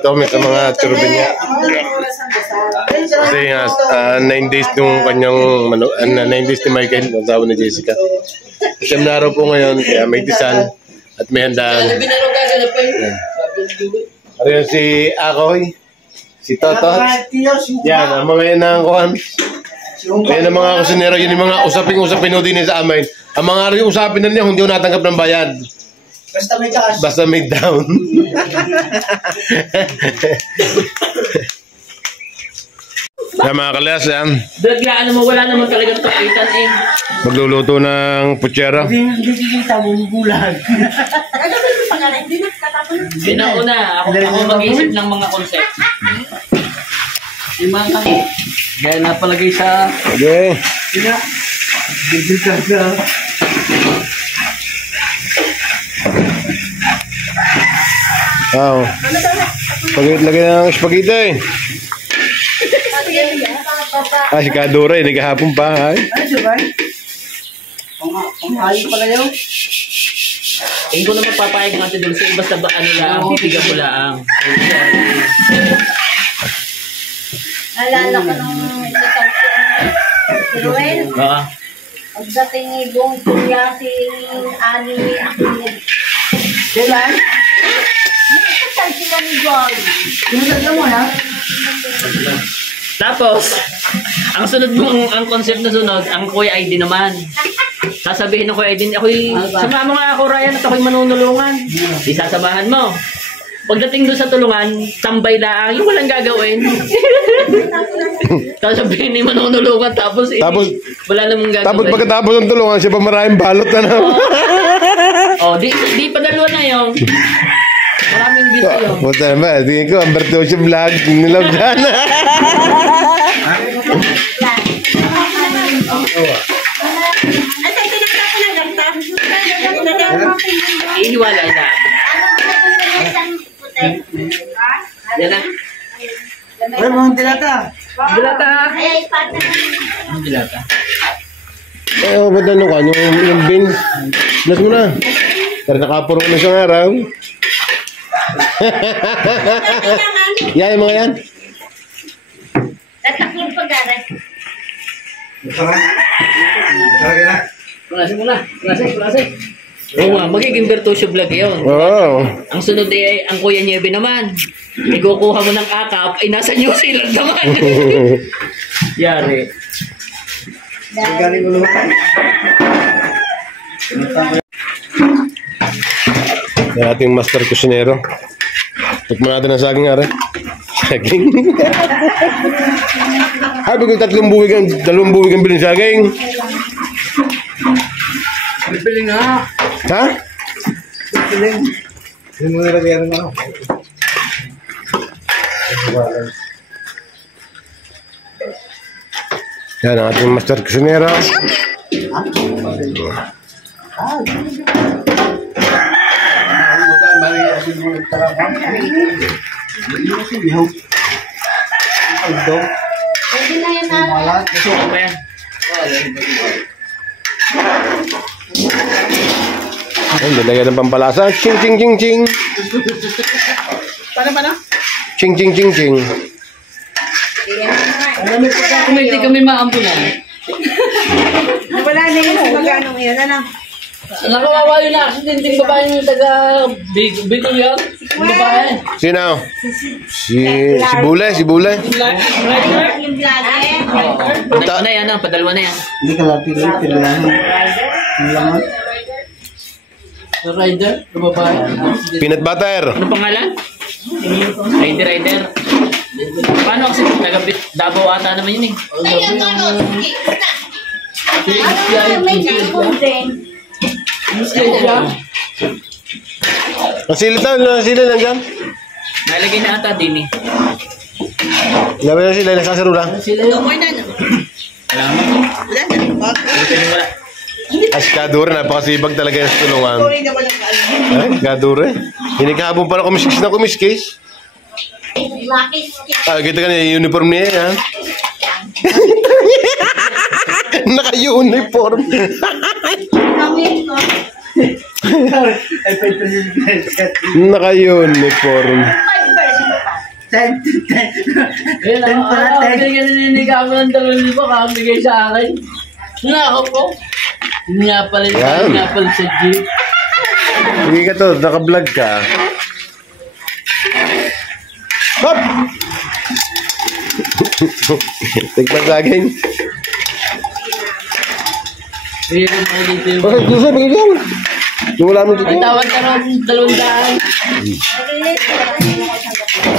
to sa mga turbine niya. Kasi nga, 9 days nung kanyang, 9 days ni Michael, ang asawa ni Jessica. Isang na araw po ngayon, kaya may tisal at may handaan. Ariyan si Akoy, si Totot. Yan, ang mga yan ang kuhan. Yan ang mga kusinero, yun yung mga usapin-usapin o din sa amin. Ang mga usapin na niya, hindi ko natanggap ng bayad. Basta may taas. Basta may down. Yan mga kalas, yan. Biglaan naman, wala naman talagang kapitan eh. Magluluto ng putsera. Hindi kikita mo bulag. Sinauna, ako mag-isip ng mga concept. Yung mga kami, gaya na palagay sa... Okay. Sina, bibigyan na. Oo. Lagay ng spaghetti. Si Kadura, hindi kahapon pa. Ano siya ba? Panghayo pala yun. Hindi ko na magpapayag ng Ate Dulce, basta ba ano lang, bibigyan ko lang. Alala ko nung isang si Ruel. Pagdating ni Bong Kuya, si Ani, ako yun. Kailan? Nakasal sila ni Joy. Sinasal mo na? Tapos, ang sunod mong, ang concept na sunod, ang Kuya ID naman. Sasabihin ng Kuya ID, sumama nga ako Ryan at ako'y manunulungan. Di sasamahan mo. Pagdating doon sa tulungan, tambay lang, yung walang gagawin. Tapos sabihin ni manunulungan, tapos wala namang gagawin. Tapos pagkatapos ng tulungan, siya pa maraming balot na naman. Di pa dalawa na yun. Maraming dito yun. Punta naman, tingin ko, ang Bertosio vlog, nilaw dyan. Iniwala na. Yan na. Ano mo ang dilata? Dilata. Ang dilata. Oo, ba't ano ka? Yung beans, nas mo na. Pero nakapuro na siyang araw. Yan, yung mga yan. Tatakling pag-aray. Klase mo na. Klase. Oo nga, magiging Bertosio vlog yun. Oo. Ang sunod ay ang Kuya Niebe naman. Ikukuha mo ng akap, ay nasa New Zealand naman. Yari. Galing mo naman. Yan ating master kusinero. Tikman natin ang saging, are. Saging. Ay, biglang 2 buwig ang bilhin saging. Pipiling nga. Ha? Pipiling. Hindi mo nilagyan ng ano. Yan ang ating master kusinero. Pwede na yan na. Suka pa yan. Ayun, nilagyan ng pampalasa. Ching, ching, ching, ching. Paano? Ching, ching, ching, ching. Kung hindi kami maambulan. Wala na yun. Magkano yun? Ano? Nakawawa yun na. Hindi babae yung taga Bicol yun. Yung babae. Sino? Si Bule. Yung vlogger. Padalwa na yan. Padalwa na yan. Hindi ka lang pinulahan. The rider, the babae. Peanut butter. Ano pangalan? Rider. Paano kasi taga Davao ata naman yun eh. Ayun, ano? May naikong din. Ang silid lang dyan. Nalagay na ata din eh. Labi na sila, nagsasaro lang. Tumoy na no? Wala mo. Wala. As Kadure, napakasibag talaga yung tulungan. Ay, Kadure. Hindi kahapon pala kumiskis na kumiskis. Kita ka na yung uniform niya yan. Naka-uniform. Naka-uniform. 10. Ayun ako, binigyan mo ng 2,000 kakabigay sa akin. Nako po. Hindi nga pala yun, Yan. hindi nga pala sa jeep. Sige ka to, naka-vlog ka. Hop! Tignan sa akin. Bigyan mo dito yung... Bakit gusto, bigyan. Yung wala mo dito. Ang tawag ka ron, 200.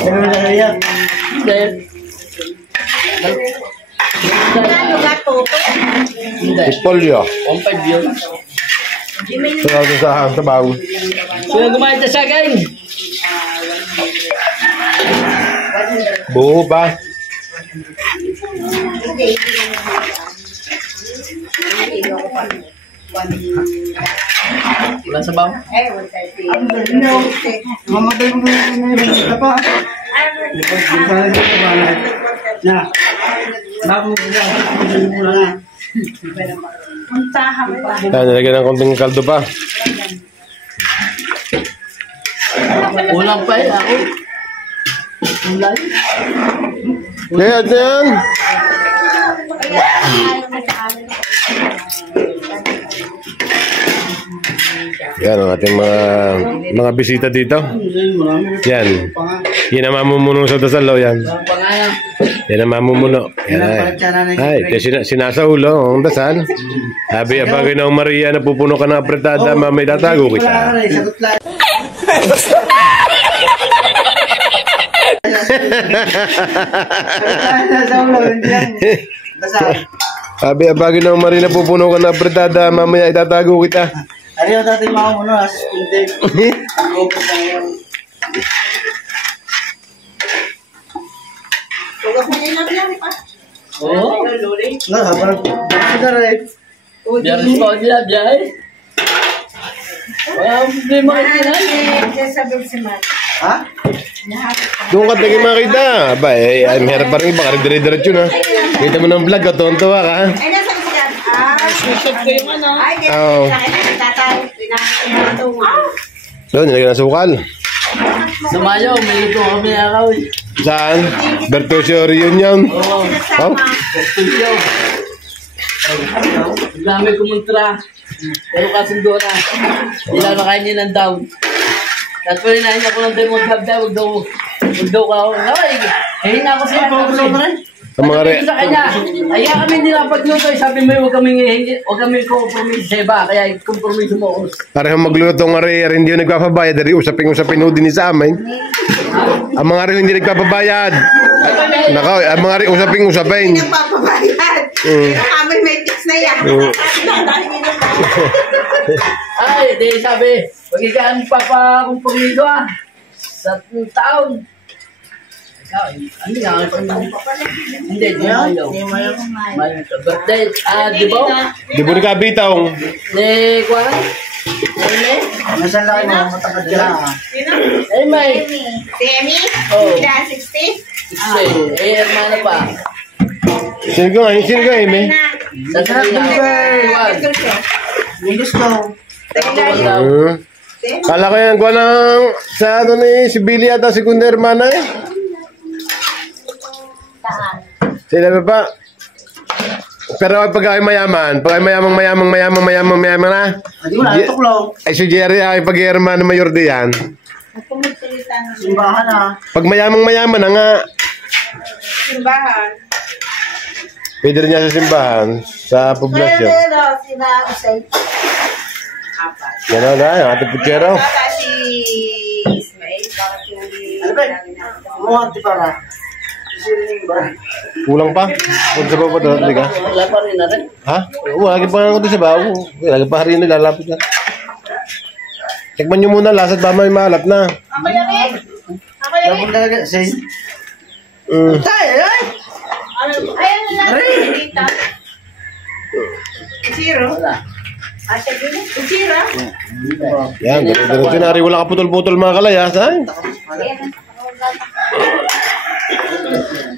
Pero na yan. Hindi. Ano ka to? Hindi. Polio. 1.5 yun. Sa bago. Sino gumalit sa akin? Buho ba? Wala sa bang? Mamatay mo na yung isa pa. Na. Bago mo na. Puntahan mo ba? Nalagyan ng konting kaldo pa. Ulang pa eh, ako. Ulang. Kaya yan. Yan ang ating mga bisita dito. Yan. Yan ang mamumuno sa dasal, yan. Ang pangalan. Yan ang mamumuno. Yan ay. Ay, sinasaulo ang dasal. Sabi, abagay na Maria na pupuno ka ng apretada, mamay tatago kita. Sagot lang. Sabi, abagay na Maria na pupuno ka ng apretada, mamaya itatago kita. Ano yung dati mga muna? Hindi. Ako po pa ngayon. Oo. No, habang Biyernes pa ako nila, biyahe. Wala akong problema kayo sila. ha? Doon ka tingin makita. Aba, ay meron pa rin iba. Karag-dire-diretso na. Kita mo ng vlog, katuwan-tuwa ka. Ay, nasa siya. Shot ko yung ano. Ay, Oo. tatawag. Pinakatungan. Doon, nilagyan ng sukal. Sa Mayo, may luto kami akaw eh. Saan? Bertusio Reunion. Oo. Oh? Studio. Ang dami kumontra. Pero kasundo na. Hindi lang nakain niya ng down. At pala inahin ako ng Diamond Hub daw. Huwag daw ka ako. Ay, eh na ako siya. Ang mga re... Sa kanya, kaya kami nilapagluto. Sabi mo, huwag kami kompromis sa iba. Kaya kompromis mo ako. Parang magluto ng re, hindi yung nagpapabayad. Dari usaping-usapin ho din sa amin. Ang mga re hindi nagpapabayad. Nakaw, ang mga re usaping-usapin. Nagpapabayad. Pero kami may fix na yan. Ay, di sabi, huwag ikaan papakompromiso ah. Sa taon. Ano yan? Hindi, di Mayo. Mayo. Birthday, di ba? Di mo nakabitaw. Ni Kuwara? Nasaan lang mo? Matangkad ka lang. Ay, may. Semi? Oh. 60? Hermana pa. Sino ka Amy? Sa Tuwan. Yung gusto. Kala ko yan, kuha ng sa ano ni si Billy at si Kundi Hermana eh. Sinabi pa. Pero pag ay mayaman na. Hindi mo na, tuklaw. Ay si Jerry ay pag Hermana mayor diyan. Simbahan na. Pag mayaman na nga. Simbahan. Pwede rin niya sa simbahan, sa poblasyon. Sina Usay. Apat. Yan o na, yung ating putyero. Bata si Ismail. Bakit yung... Ano ba? Mukhang para. Kulang pa? Kung sa baba doon, hindi ka? Wala pa rin na rin. Ha? Oo, lagi pa nga ko doon sa bawo. Lagi pa rin nilalapit na. Tikman nyo muna, lasat ba may mahalap na. Ako yan eh. Ako yan eh. Dabong talaga. Say. Tayo, ay! Ayan na lang. Dito. Zero. Wala. Ate Bino. Zero. Yan, diretso na rin. Wala ka putol-putol mga kalayas, ha?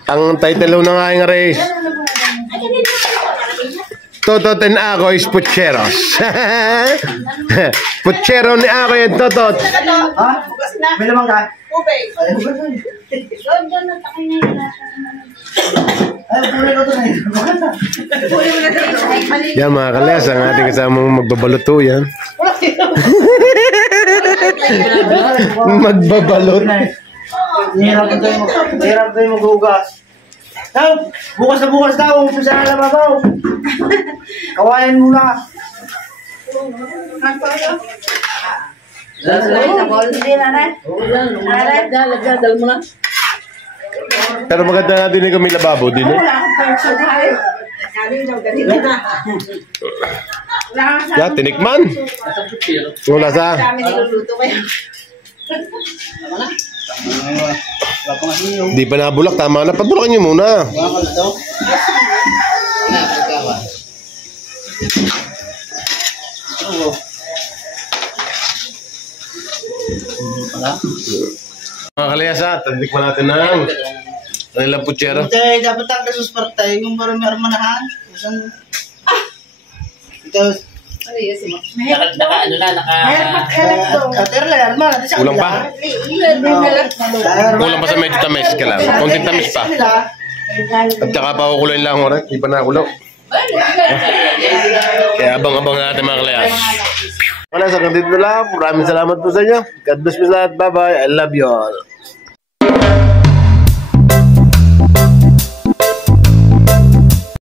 Ang title ng aking race. Totot and ako is putseros. Putsero ni ako yung Totot. Ha? May lamang ka? Ube. Ay, huwag na. Doon na takin na yun. Ay, pulay ko to na yun. Puli mo na tayo. Ay, mali. Yan mga kalas, ang ating kasamang magbabaluto yan. Magbabalot. Hirap tayo maghugas. Daw, bukas na bukas daw. Umpisa na lababaw. Kawayan muna. Hindi na na. Dal mo na. Pero maganda natin yung kami lababo din eh. Ya, tinikman. Wala sa. Kami niluluto kayo. Di pa nabulak, tama na. Pabulakan nyo muna. Mga kalayasa, tandikman natin ng kanilang putsero. Dapat ang kasus partay yung baru may armanahan. Isang... Ito... Naka ano na, Ater lang, arman. Kulang pa? Kulang pa sa medyo tamis ka lang. Konting tamis pa. At saka pa kukulayin lang oras. Di pa nakulaw. Kaya abang-abang natin mga kalayas. Wala, sa ganito lang. Maraming salamat po sa inyo. God bless po sa lahat. Bye-bye. I love you all.